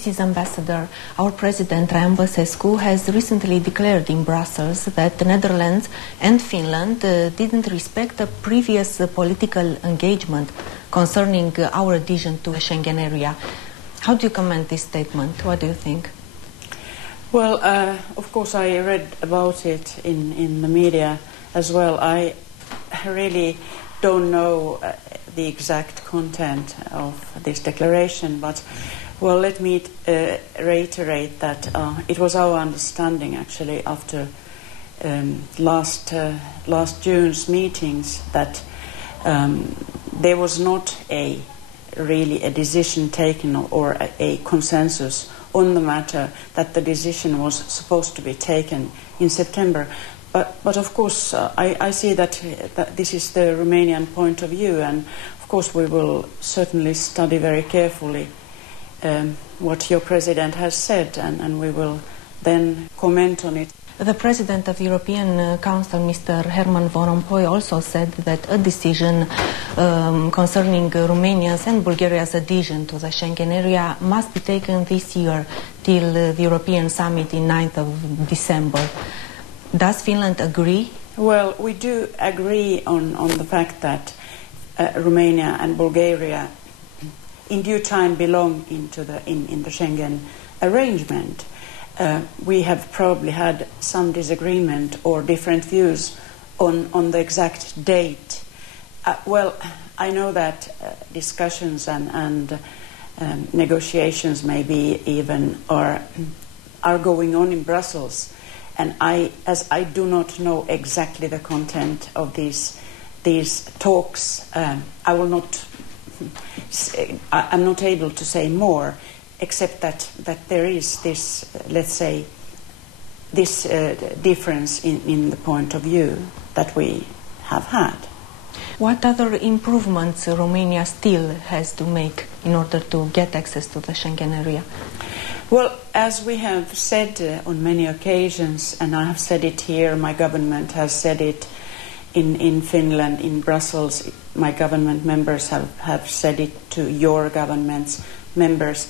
Mrs. Ambassador, our President Traian Băsescu has recently declared in Brussels that the Netherlands and Finland didn't respect a previous political engagement concerning our adhesion to the Schengen area. How do you comment this statement? What do you think? Well, of course I read about it in the media as well. I really don't know the exact content of this declaration, but well, let me reiterate that it was our understanding, actually, after last June's meetings, that there was not really a decision taken or a consensus on the matter, that the decision was supposed to be taken in September. But of course, I see that this is the Romanian point of view, and of course we will certainly study very carefully what your President has said, and we will then comment on it. The President of the European Council, Mr. Herman Van Rompuy, also said that a decision concerning Romania's and Bulgaria's adhesion to the Schengen area must be taken this year till the European Summit in 9th of December. Does Finland agree? Well, we do agree on the fact that Romania and Bulgaria in due time belong into in the Schengen arrangement. We have probably had some disagreement or different views on the exact date. Well, I know that discussions and negotiations maybe even are going on in Brussels, and as I do not know exactly the content of these talks, I will not. I'm not able to say more, except that there is this, let's say, this difference in the point of view that we have had. What other improvements Romania still has to make in order to get access to the Schengen area? Well, as we have said on many occasions, and I have said it here, my government has said it in Finland, in Brussels, my government members have said it to your government's members.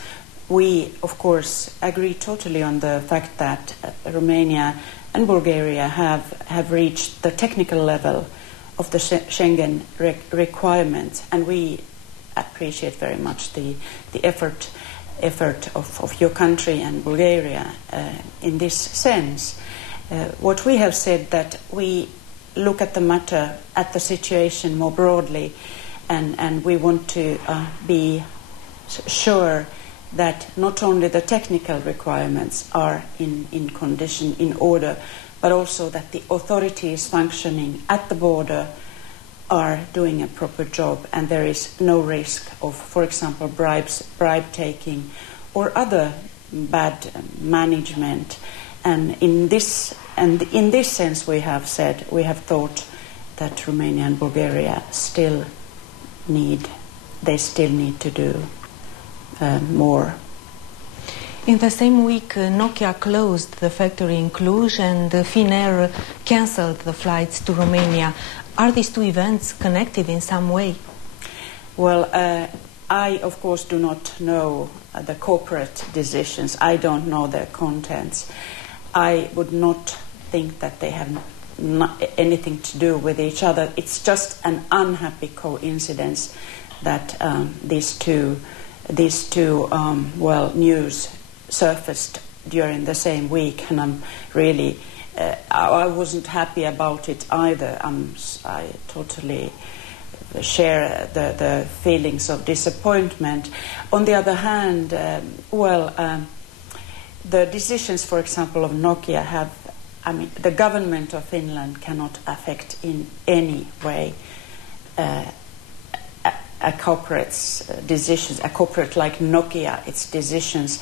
We, of course, agree totally on the fact that Romania and Bulgaria have reached the technical level of the Schengen requirements, and we appreciate very much the effort of your country and Bulgaria in this sense. What we have said, that we look at the matter, at the situation more broadly, and we want to be sure that not only the technical requirements are in condition, in order, but also that the authorities functioning at the border are doing a proper job, and there is no risk of, for example, bribe taking or other bad management. And in this sense, we have thought that Romania and Bulgaria still need to do more. In the same week, Nokia closed the factory in Cluj, and Finnair cancelled the flights to Romania. Are these two events connected in some way? Well, I, of course, do not know the corporate decisions. I don't know their contents. I would not think that they have anything to do with each other. It's just an unhappy coincidence that these two news surfaced during the same week, and I'm really I wasn't happy about it either. I totally share the feelings of disappointment. On the other hand, the decisions, for example, of Nokia the government of Finland cannot affect in any way a corporate's decisions, a corporate like Nokia, its decisions.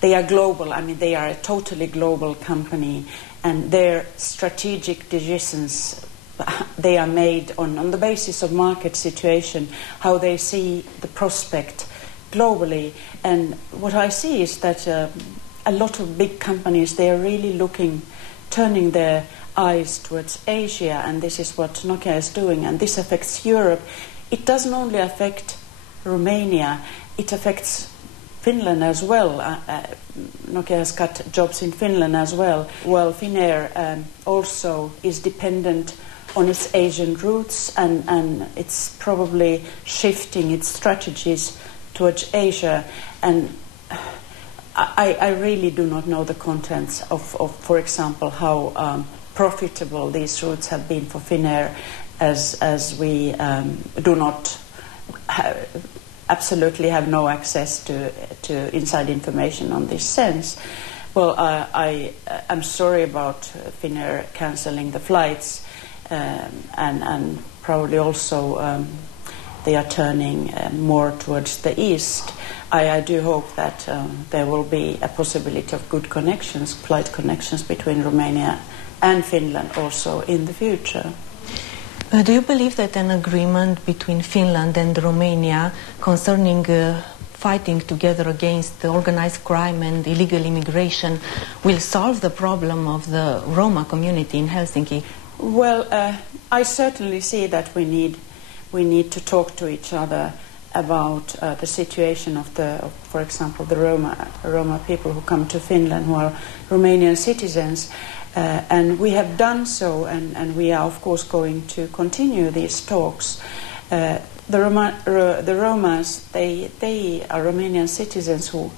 They are global. They are a totally global company, and their strategic decisions, they are made on the basis of market situation, how they see the prospect globally. And what I see is that a lot of big companies, they are really turning their eyes towards Asia, and this is what Nokia is doing, and this affects Europe. It doesn't only affect Romania, it affects Finland as well. Nokia has cut jobs in Finland as well. Well, Finnair also is dependent on its Asian roots, and it's probably shifting its strategies towards Asia. And I really do not know the contents of for example, how profitable these routes have been for Finnair, as we do not absolutely have no access to inside information on this sense. Well, I'm sorry about Finnair cancelling the flights, and probably also they are turning more towards the east. I do hope that there will be a possibility of good connections, flight connections between Romania and Finland also in the future. Do you believe that an agreement between Finland and Romania concerning fighting together against organized crime and illegal immigration will solve the problem of the Roma community in Helsinki? Well, I certainly see that we need to talk to each other about the situation of for example, the Roma people who come to Finland, who are Romanian citizens. And we have done so, and we are of course going to continue these talks. The Romas, they are Romanian citizens who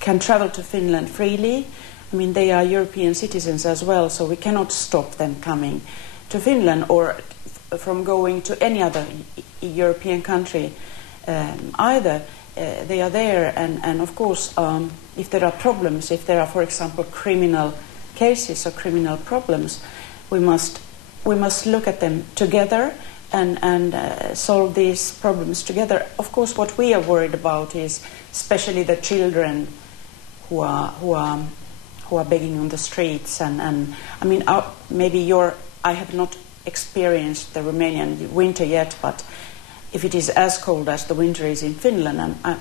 can travel to Finland freely. I mean, they are European citizens as well, so we cannot stop them coming to Finland or from going to any other European country either. They are there, and of course, if there are problems, if there are, for example, criminal cases or criminal problems, we must look at them together and solve these problems together. Of course, what we are worried about is especially the children who are begging on the streets, and I mean, I have not experienced the Romanian winter yet, but if it is as cold as the winter is in Finland, and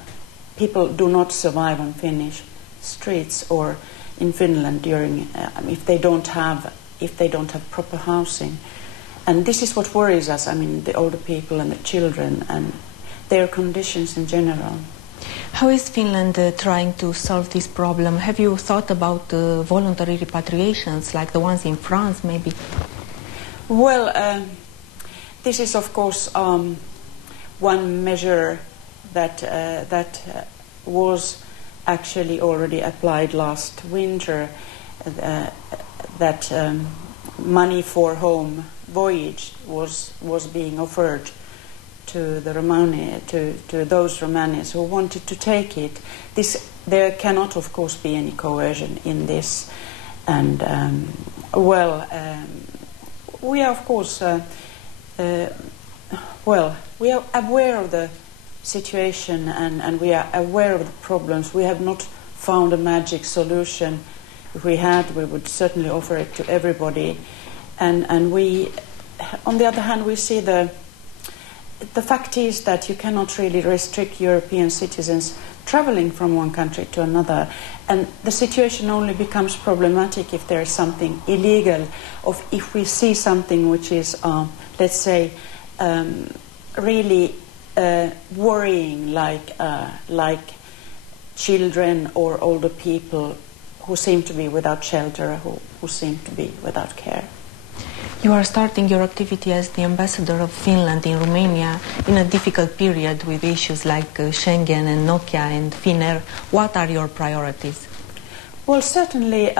people do not survive on Finnish streets or in Finland during if they don't have proper housing, and this is what worries us. I mean, the older people and the children and their conditions in general. How is Finland trying to solve this problem? Have you thought about voluntary repatriations like the ones in France, maybe? Well, this is of course one measure that was actually already applied last winter, that money for home voyage was being offered to the to those Romanians who wanted to take it. There cannot, of course, be any coercion in this, and we are, of course, we are aware of the situation, and we are aware of the problems. We have not found a magic solution. If we had, we would certainly offer it to everybody. And we, on the other hand, we see the fact is that you cannot really restrict European citizens traveling from one country to another, and the situation only becomes problematic if there is something illegal, or if we see something which is, let's say, really worrying, like children or older people who seem to be without shelter, who seem to be without care. You are starting your activity as the ambassador of Finland in Romania in a difficult period with issues like Schengen and Nokia and Finnair. What are your priorities? Well, certainly,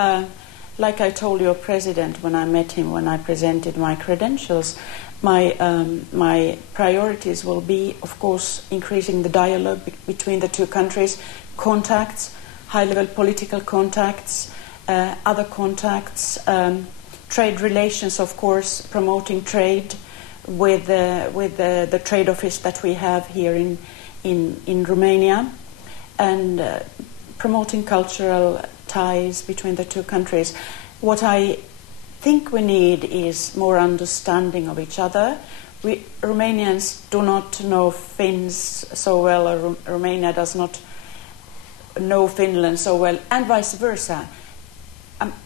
like I told your president when I met him, when I presented my credentials, my priorities will be, of course, increasing the dialogue between the two countries, contacts, high-level political contacts, other contacts, trade relations, of course, promoting trade with the trade office that we have here in Romania, and promoting cultural ties between the two countries. What I think we need is more understanding of each other. Romanians do not know Finns so well, or Romania does not know Finland so well, and vice versa.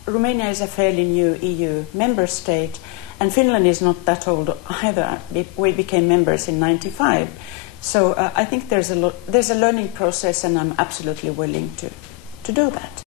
Romania is a fairly new EU member state, and Finland is not that old either. We became members in '95, So I think there's a learning process, and I'm absolutely willing to do that.